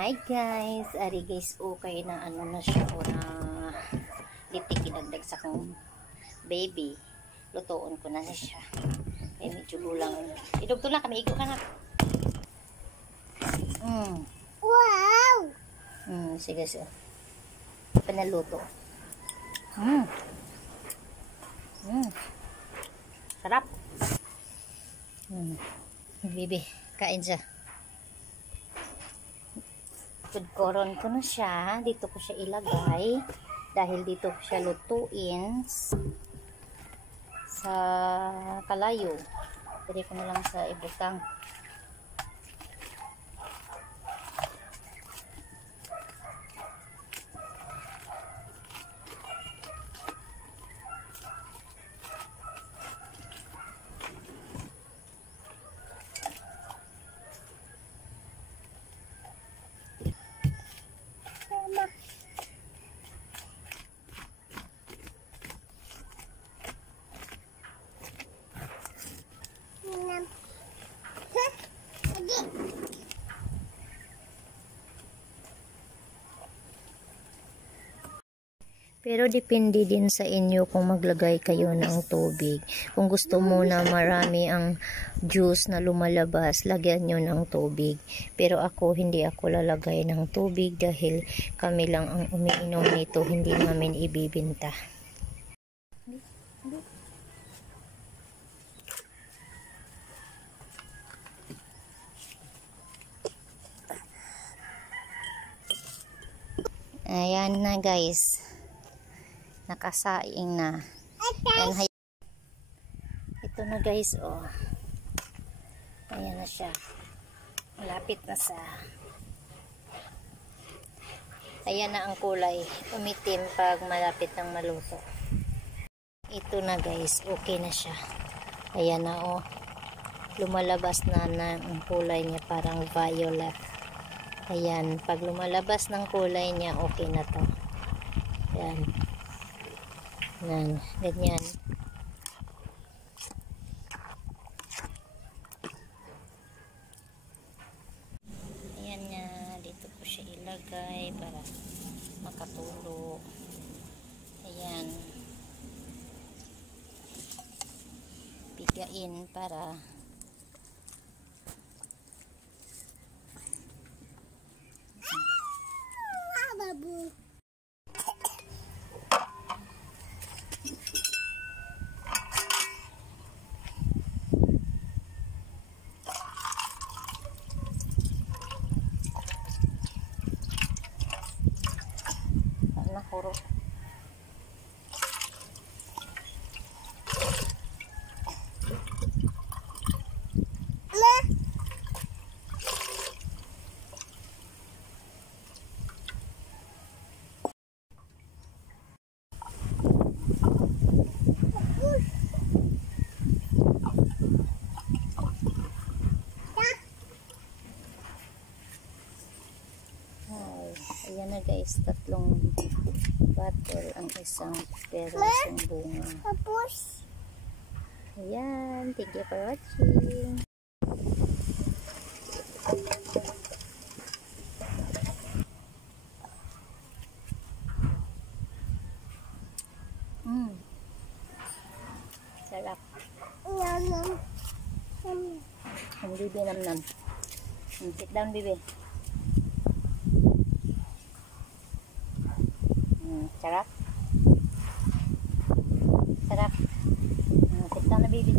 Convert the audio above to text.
Hi guys, ari guys, okay na ano na siya o na litik idagdag sa kong baby. Lutoon ko na siya. Medyo gulang. Idugto na kami, igo ka na. Wow! Sige siya. Panaluto. Sarap. Baby, kain siya. Pagkoron ko na siya, dito ko siya ilagay dahil dito ko siya lutuin sa kalayo. Pwede ko na lang sa ibutang. Pero depende din sa inyo kung maglagay kayo ng tubig. Kung gusto mo na marami ang juice na lumalabas, lagyan nyo ng tubig. Pero hindi ako lalagay ng tubig dahil kami lang ang umiinom nito, hindi namin ibibinta. Ayan na guys. Nakasaing na. Ayan, ito na guys, oh. Ayan na siya. Malapit na sa. Ayan na ang kulay. Umitim pag malapit ng maluto. Ito na guys, okay na siya. Ayan na, oh. Lumalabas na ang kulay niya, parang violet. Ayan, pag lumalabas ng kulay niya, okay na to. Ayan. Yan, ganyan. Ayan nga, dito ko siya ilagay para makatulo. Ayan. Bigain para Babu. Huro. Ayan na guys, tatlong bottle ang isang perasong bunga. Tapos, Ayan, thank you for watching. Sarap. Ang bibi namnam. Sit down, bibi. Sarap. Sarap. Sit down na, bibi.